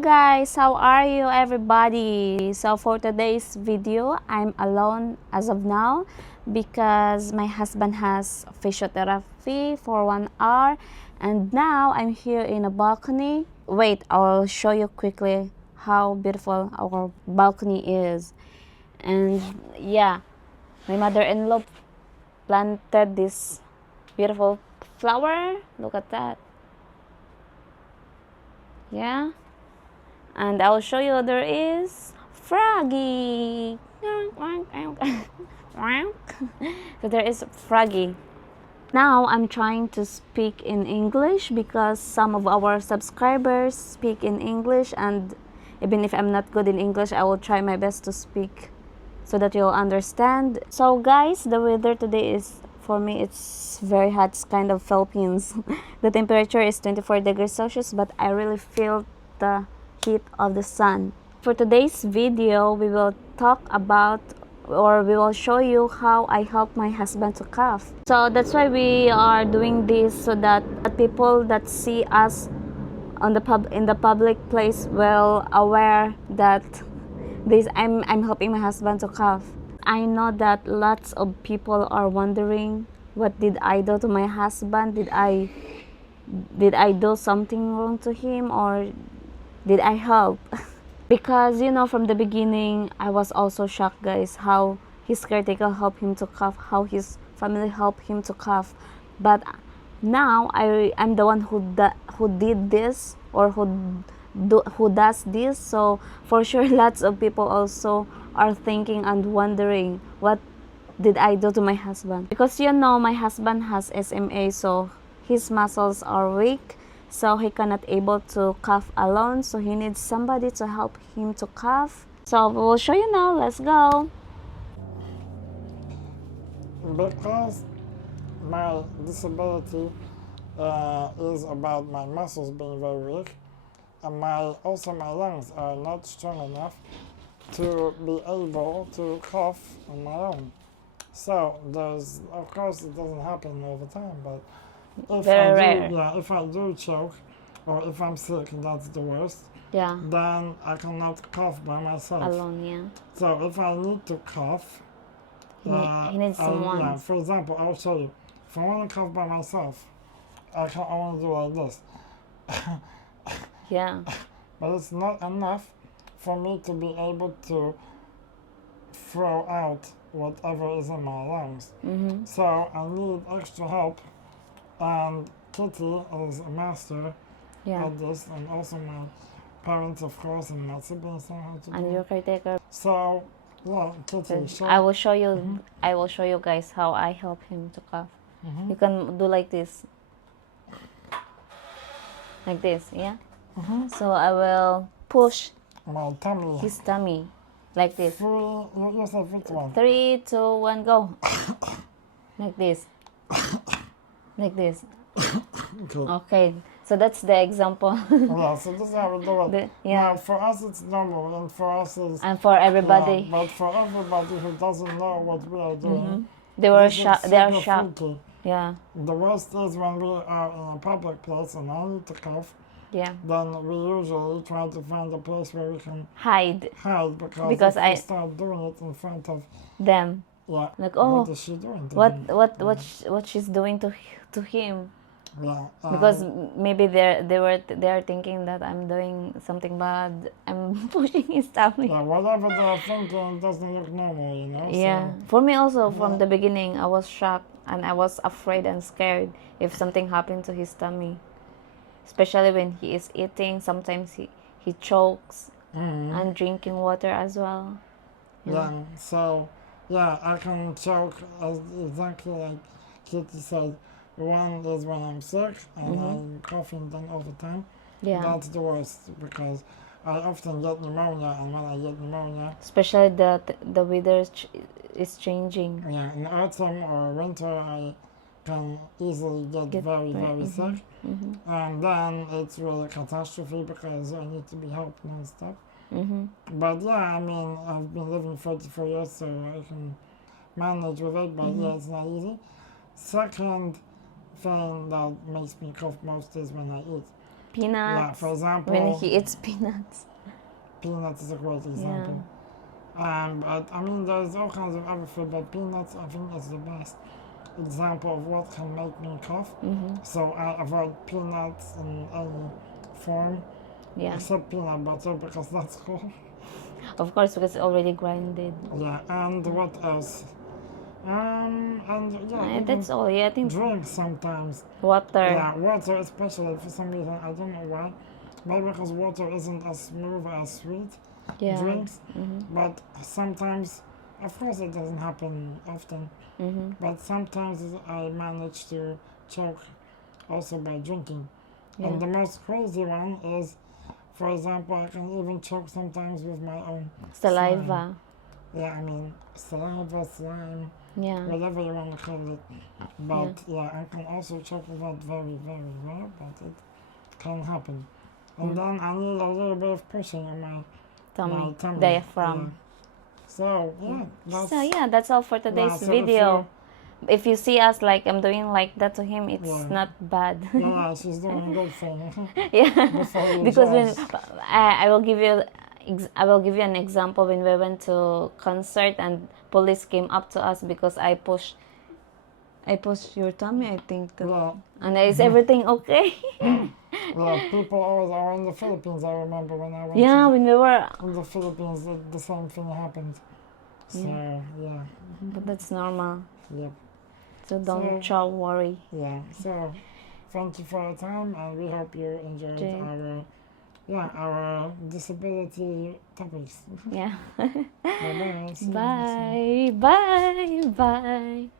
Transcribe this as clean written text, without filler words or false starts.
guys, how are you everybody? So for today's video, I'm alone as of now because my husband has physiotherapy for 1 hour and now I'm here in a balcony. Wait, I'll show you quickly how beautiful our balcony is. And yeah, my mother-in-law planted this beautiful flower. Look at that. Yeah. And I'll show you there is Froggy. So there is Froggy. Now I'm trying to speak in English because some of our subscribers speak in English, and even if I'm not good in English, I will try my best to speak so that you'll understand. So guys, the weather today is, for me, it's very hot. It's kind of Philippines. The temperature is 24 degrees Celsius, but I really feel the heat of the sun. For today's video, we will talk about, or we will show you how I help my husband to cough. So that's why we are doing this, so that people that see us on in the public place will aware that I'm helping my husband to cough. I know that lots of people are wondering, what did I do to my husband? Did I do something wrong to him, or did I help? Because from the beginning I was also shocked, guys, how his caretaker helped him to cough, how his family helped him to cough. But now I'm the one who did this, or who does this. So for sure lots of people also are thinking and wondering, what did I do to my husband? Because my husband has SMA, so his muscles are weak, so he cannot able to cough alone, so he needs somebody to help him to cough. So we'll show you now. Let's go. Because my disability is about my muscles being very weak, and my lungs are not strong enough to be able to cough on my own. So of course it doesn't happen all the time, but if I do choke, or if I'm sick, that's the worst. Yeah. Then I cannot cough by myself. Alone, yeah. So if I need to cough, he needs someone. Yeah, for example, I'll show you. If I want to cough by myself, I want to do like this. Yeah. But it's not enough for me to be able to throw out whatever is in my lungs. Mm-hmm. So I need extra help, and Kitty is a master at this, and also my parents, of course, and my siblings know how to do. And your caretaker. So yeah, Kitty, I will show you. I will show you guys how I help him to cough. You can do like this, yeah. So I will push my tummy. his tummy like this. 3, 2, 1, go. Like this. Like this. Okay. So that's the example. Yeah, so this is how we do it. Yeah. Now, for us it's normal, and for us it's... And for everybody. Yeah, but for everybody who doesn't know what we are doing... They are shocked. Freaky. Yeah. The worst is when we are in a public place and I need to cough. Yeah. Then we usually try to find a place where we can hide, because if we start doing it in front of them. Yeah. Like, oh, what is she doing to him? What she's doing to him. Yeah. Because maybe they are thinking that I'm doing something bad. I'm pushing his tummy. Yeah, whatever they're thinking doesn't look normal, Yeah. So, for me also, from the beginning, I was shocked and I was afraid and scared if something happened to his tummy. Especially when he is eating, sometimes he chokes, and drinking water as well. Yeah. So yeah, I can choke exactly like Kitty said. One is when I'm sick and I'm coughing then all the time. Yeah. That's the worst, because I often get pneumonia, and when I get pneumonia, especially the weather is changing. Yeah, in autumn or winter I can easily get very sick. And then it's really a catastrophe because I need to be helped non-stop. But yeah, I mean, I've been living 44 years, so I can manage with it, but yeah, it's not easy. Second thing that makes me cough most is when I eat. peanuts. for example, when he eats peanuts. peanuts is a great example. But I mean, there's all kinds of other food, but peanuts I think is the best example of what can make me cough. So I avoid peanuts in any form, Yeah. except peanut butter because that's cool. Of course, because it's already grinded. Yeah, and what else? And yeah, even That's all. Yeah, I think drinks sometimes. water. Yeah, water especially for some reason, I don't know why. Maybe because water isn't as smooth as sweet Yeah. drinks. But sometimes, of course it doesn't happen often, but sometimes I manage to choke also by drinking. Yeah. And the most crazy one is, for example, I can even choke sometimes with my own Saliva. slime. Yeah, I mean, saliva, slime, Yeah. whatever you want to call it. But yeah, I can also choke without very, very well, but it can happen. And then I need a little bit of pushing on my Tummy. tummy. Diaphragm. Yeah. So yeah, So yeah, that's all for today's so video. If you see us like I'm doing like that to him, it's Yeah. not bad. Yeah, she's doing a good thing. Yeah. Before you Because when judge. I will give you an example when we went to concert and police came up to us because I pushed your tummy, I think. Yeah, And is everything okay? yeah, people always are in the Philippines. I remember when I went Yeah, to when we were. the Philippines, the same thing happened. So yeah, But that's normal. yep, So don't worry. yeah. So thank you for your time, and we hope you enjoyed Jay. our disability topics. Yeah. Bye bye. Bye. Bye. Bye.